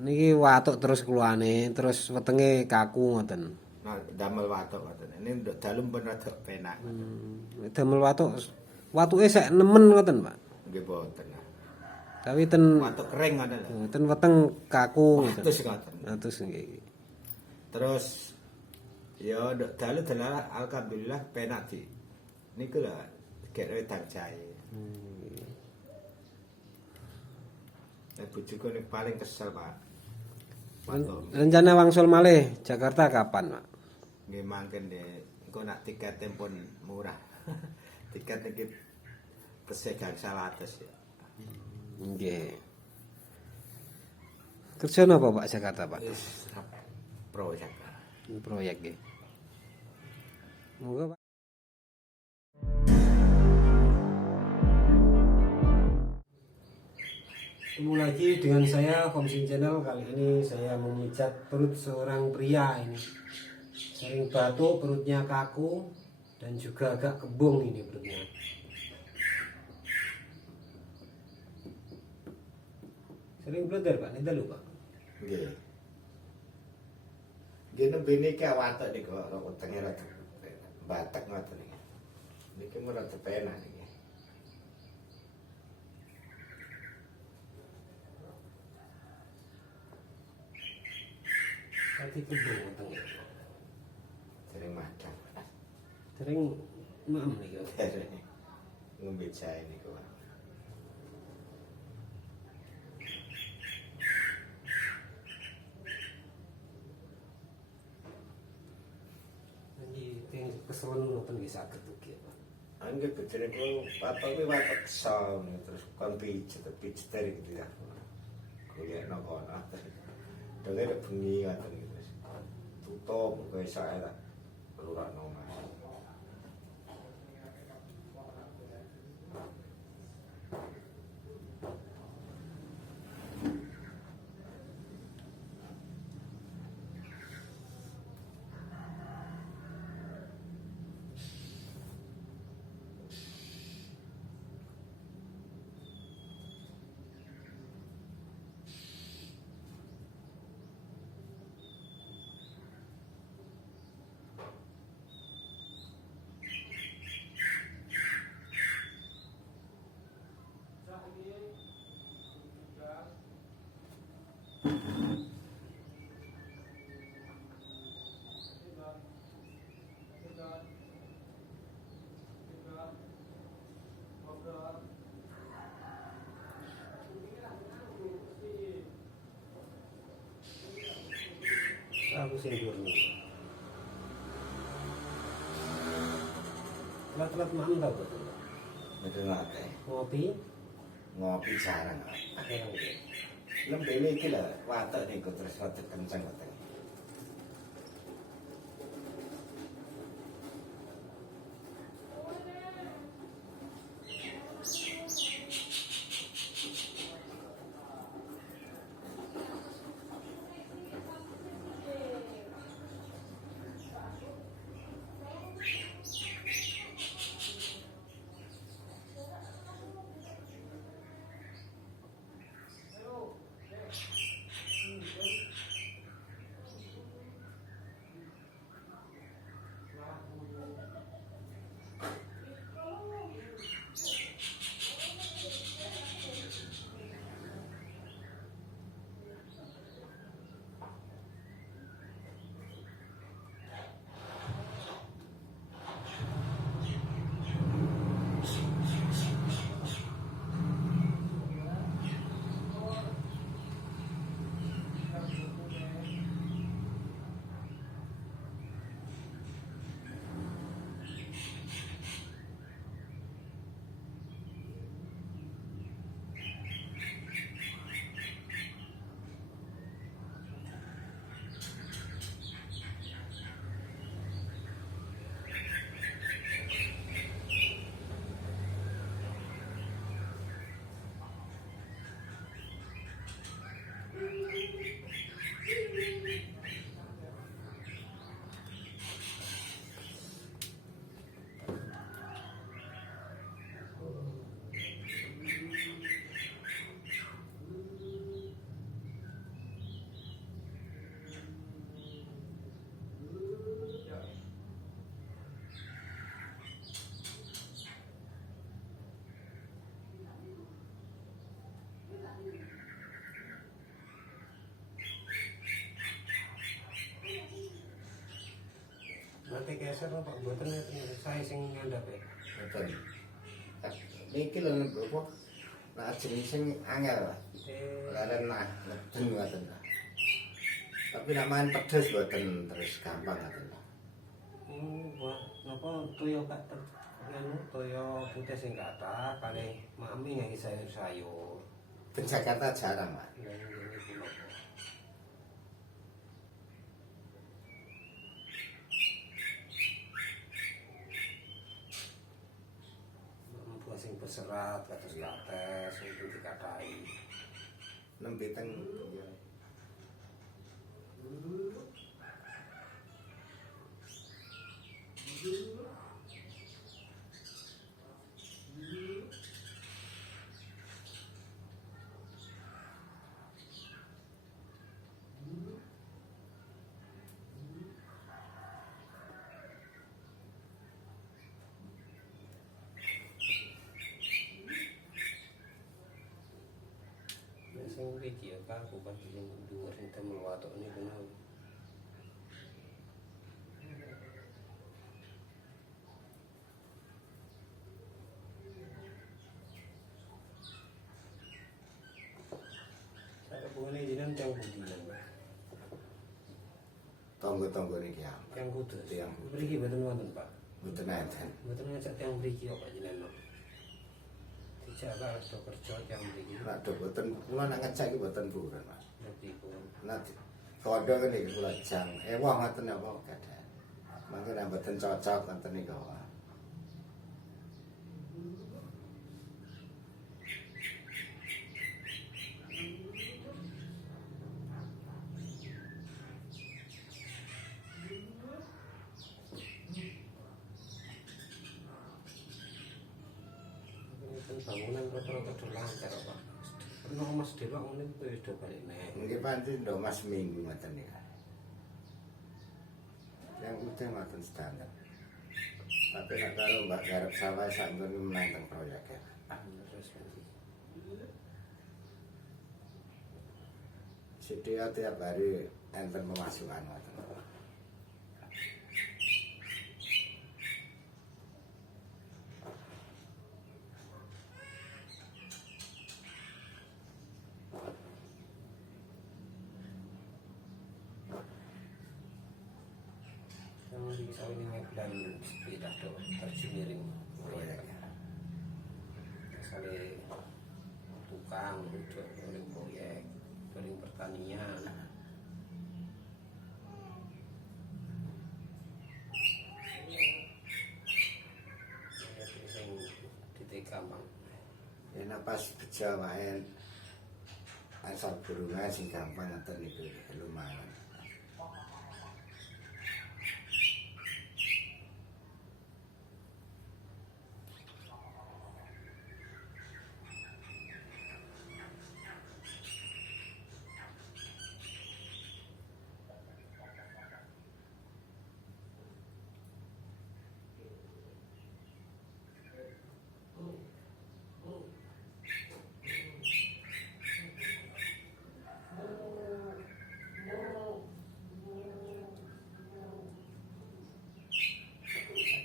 Niki watuk terus keluane, terus wetenge kaku ngoten. Nah, damel watuk ngoten. Ini nduk dalu pun rada penak. Damel watuk watuke sek nemen ngoten, Pak. Nggih boten. Tapi ten Watuk kering ngoten lho. ten weteng kaku ngoten. Watus ngoten. Watus nggih. Terus ya nduk dalu delalah alhamdulillah penak di. Niku lho gek wedang jahe. Bojoku nek paling kesel, Pak. Watuk. Rencana wangsul malih Jakarta kapan, Pak? Nggih mangken deh. Engko nak tikete pun murah. Tiket iki tesih gangsal atus ya. Nggih. Kerja napa Pak Jakarta, Pak? Wis proyek. Proyek nggih. Moga Pak. Ketemu lagi dengan saya Komsin Channel. Kali ini saya memijat perut seorang pria ini. Sering batuk, perutnya kaku dan juga agak kembung ini perutnya. Sering blunder Pak, ini dulu Pak. Nggih. Nggih nembe niki watuk niku kok wetenge rada batek ngoten niki. Niki mun rada penak niki. Tadi kembung wetenge. Sering makan. Sering maem nih Ngombe jahe niku. Ini keselen nonton nggih saged ugi Pak. Anggih bojone ku watuk kuwi watuk kesel terus kon pijet dari gitu ya. Golekno kono. Dene bengi ngoten iki. Tutup kowe sak ta. Lurakno omah. Aku sing durung. Telat-telat maem ta Pak? Mboten nate. Ngopi? Ngopi jarang. Jarang nggih. Lembene iki lho watuk niku terus rada kenceng ngoten. nate keser apa mboten saya sing ngandhap ya. Betul. Niki lho Bapak. Nah jenis sing angel. Laren nah ngeden ngoten. Tapi nak main pedes mboten terus gampang ngoten. Napa toyo kak anu toyo putih sing kathah kali mami nyanyi sayur-sayur. Ke Jakarta jarang, Mas. Buah sing berserat kados-kados sing dikatahi. Nembe teng Sing mriki ya Kak, bukan sing dhuwur sing damel watuk niku nang. Saya hubungane jenengan teng pundi nang? tonggo-tonggo niki ya. Yang Kudus. Yang Mriki mboten wonten, Pak. mboten enten. Mboten ngajak teng mriki kok jenengan. Dijawab do kerja teng mriki. Nek do boten kula nak ngecek iki boten buron, Mas. Ngerti pun. Nek kodo kan iki kula jang. Wah ngoten apa gadah. Mangke nek boten cocok ngoten niku. Bangunan rata-rata do lancar Pak. Pernah Mas Dewa ngene kuwi wis do balik neh. Nggih pancen ndo Mas minggu ngoten niku. Yang udah ngoten standar. Tapi nek karo Mbak garap sawah sak nggon menang teng proyek ya. Terus nanti. Sedia tiap hari enten pemasukan ngoten. Yang di sawah ini bulan sepeda do terjun miring proyek. Misalnya tukang duduk miring proyek, miring pertanian. Ya sing ditekam Bang. Ya pas beja wae asal burungan sing gampang ngoten niku lumayan.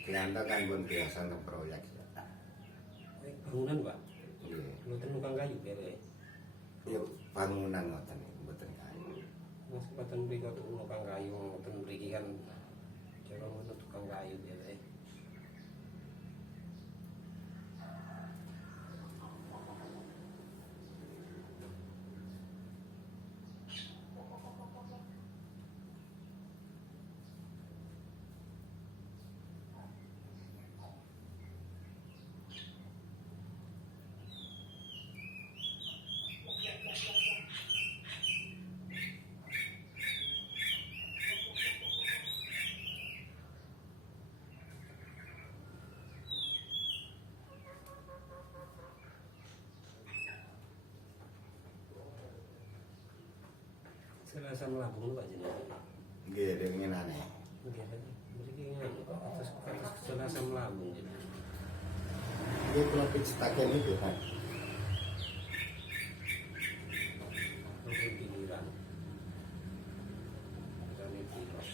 Diantar kan pun biasa untuk proyek ya. Bangunan Pak. Nggih. Mboten tukang kayu bere. Ya bangunan ngoten niku mboten kayu. Mas mboten mriki tukang kayu, mboten mriki kan cara ngono tukang kayu bere. Selasa melambung Pak jenengan. Nggih dengenane. Nggih, mriki ngene kok atus selasa melambung jenengan. Nggih kula picetake niku kan. Mungkin pilihan. Kami pilos.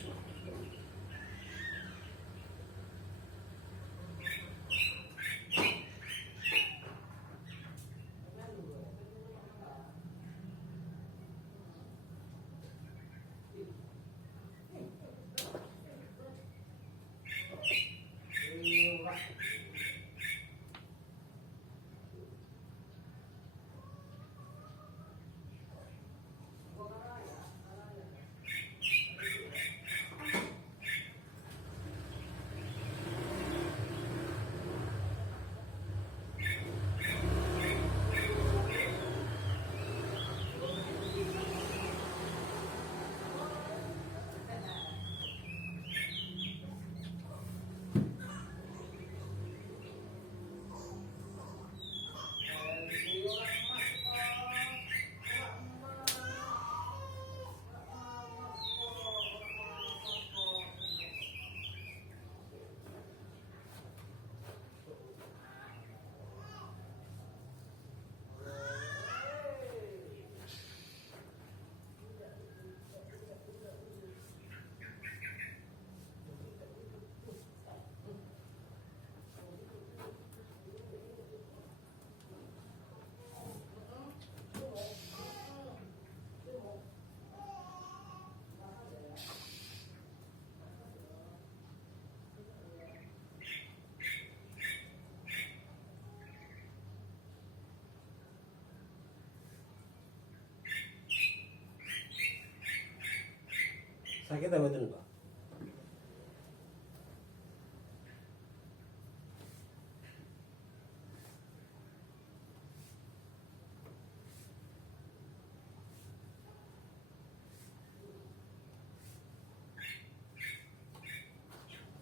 Sakit apa mboten, Pak?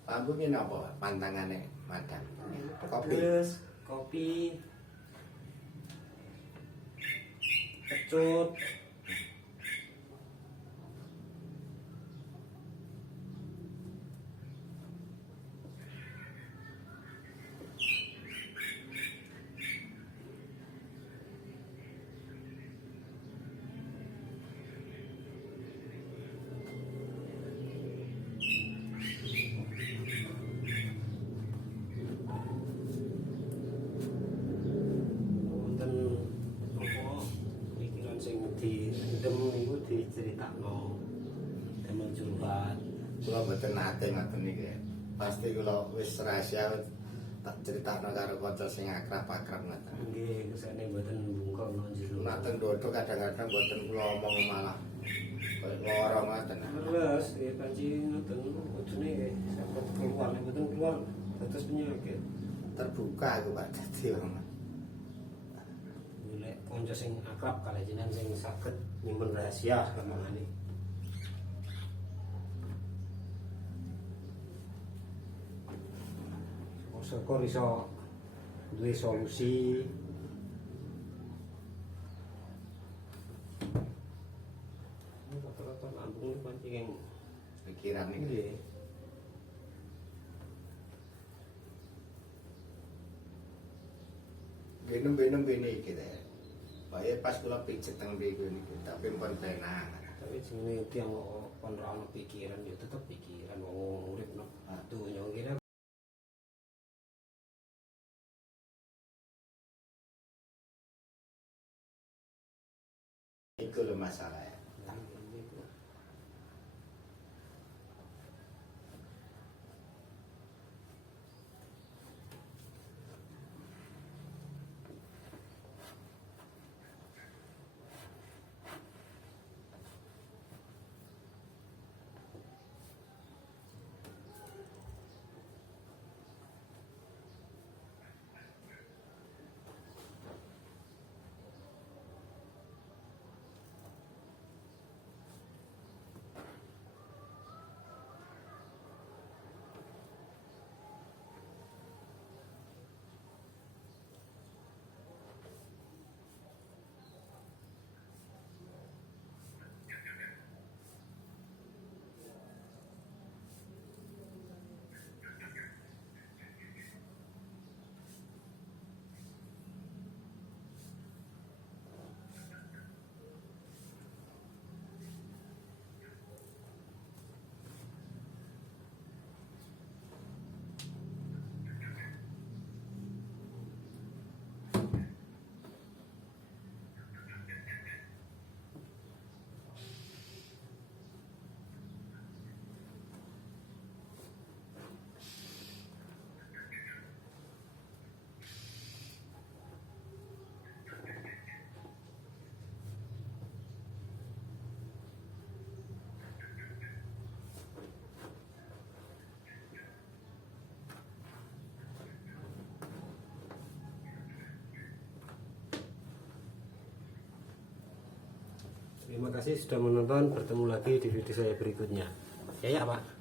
Lampu ini apa? Pantangannya makan. Kopi. Terus kopi. Kecut. Wonten apa pikiran sing diendem niku diceritakno. Damel curhat. Kula mboten nate ngoten niki. Pasti kula wis rahasia tak critakno karo kanca sing akrab-akrab ngoten. Nggih, kesane mboten bungkam jero. Naten dodo kadang-kadang mboten kula omong malah koyo loro ngoten. Terus ya kanji ngoten kudune sampe keluar mboten keluar dados penyakit. Terbuka aku Pak dadi wong. Golek kanca sing akrab kalih jenengan sing saged nyimpen rahasia kamangane. Syukur iso duwe solusi. Rata-rata lambung pancing Pikiran iki. nggih. Benem-benem bene iki ta. Bae pas kula pijet teng mriku niki tapi pun penak. Tapi jenenge tiyang kok kon ra ono pikiran ya tetep pikiran wong urip no donya kira. Iku lho masalah ya. Terima kasih sudah menonton. Bertemu lagi di video saya berikutnya. Ya, Pak.